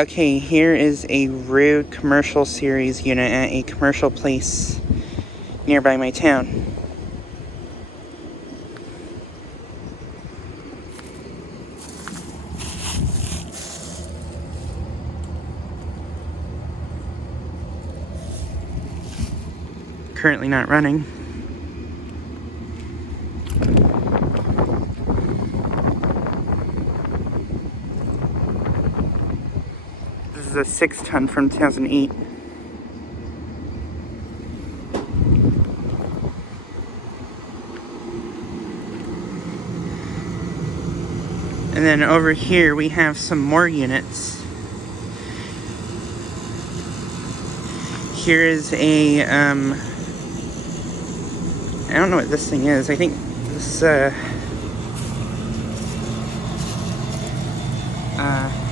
Okay, here is a Ruud commercial series unit at a commercial place nearby my town. Currently not running. This is a 6-ton from 2008. And then over here we have some more units. Here is a, I don't know what this thing is. I think this, I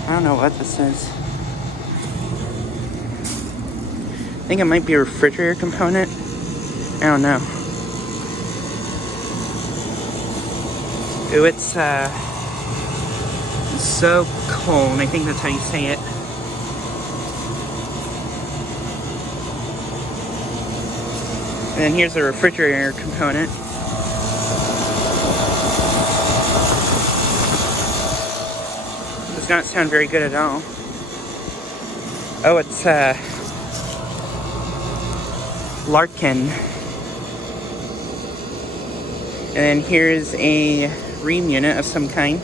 don't know what this is. I think it might be a refrigerator component. I don't know. Ooh, it's, Zocoln. I think that's how you say it. And then here's the refrigerator component. Does not sound very good at all. Oh, it's Larkin. And then here's a Rheem unit of some kind.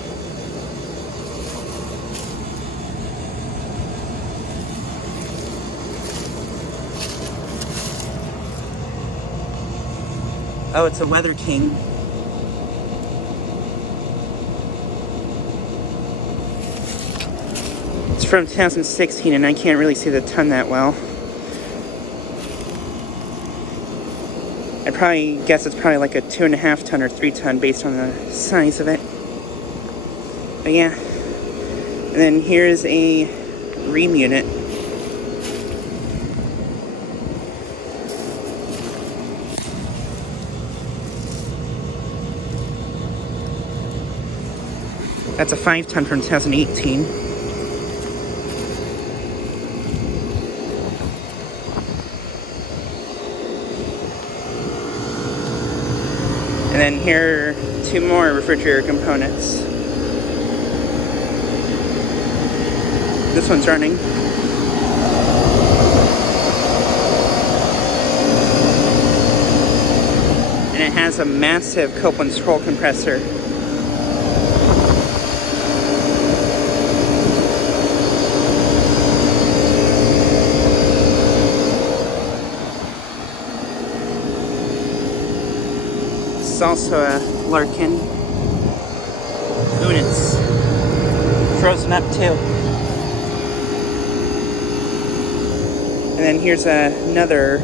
Oh, it's a Weatherking. It's from 2016, and I can't really see the ton that well. I'd probably guess it's probably like a 2.5 ton or 3 ton based on the size of it. But yeah. And then here's a Rheem unit. That's a 5 ton from 2018. And then here are 2 more refrigerator components. This one's running. And it has a massive Copeland scroll compressor. It's also a Larkin. Ooh, and it's frozen up too. And then here's another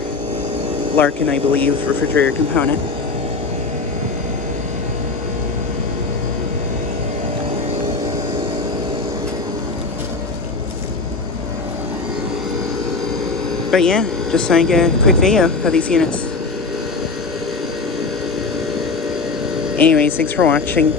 Larkin, I believe, refrigerator component. But yeah, just like a quick video of these units. Anyways, thanks for watching.